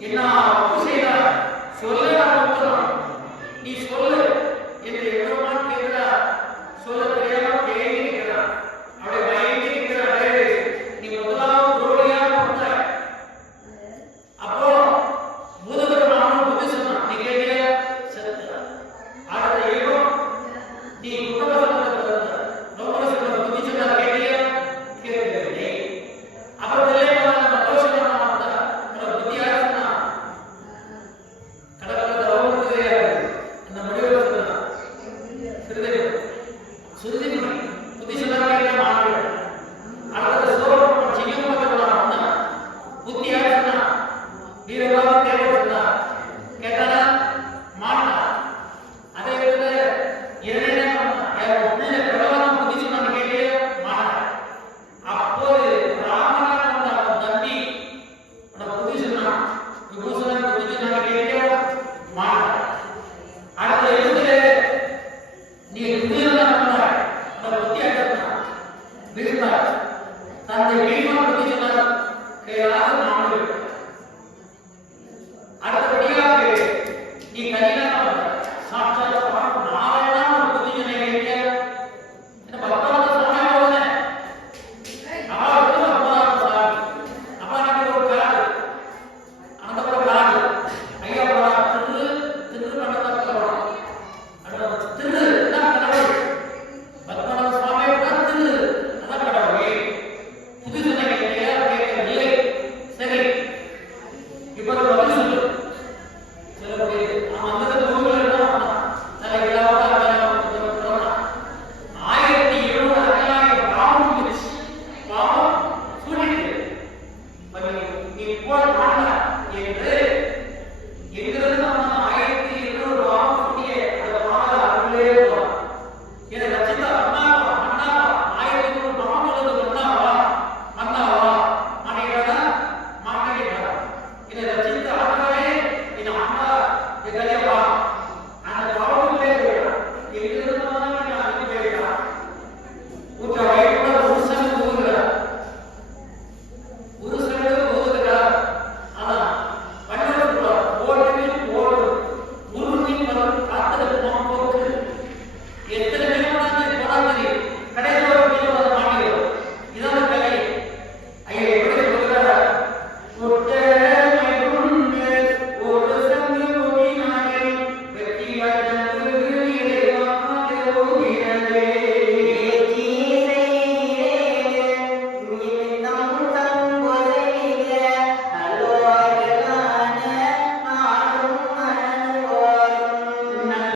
என்ன தப்பு செய்தார் சொல்ல நீ சொல்லு என்று அதை வெளிப்படுத்தி சொன்னார் என்று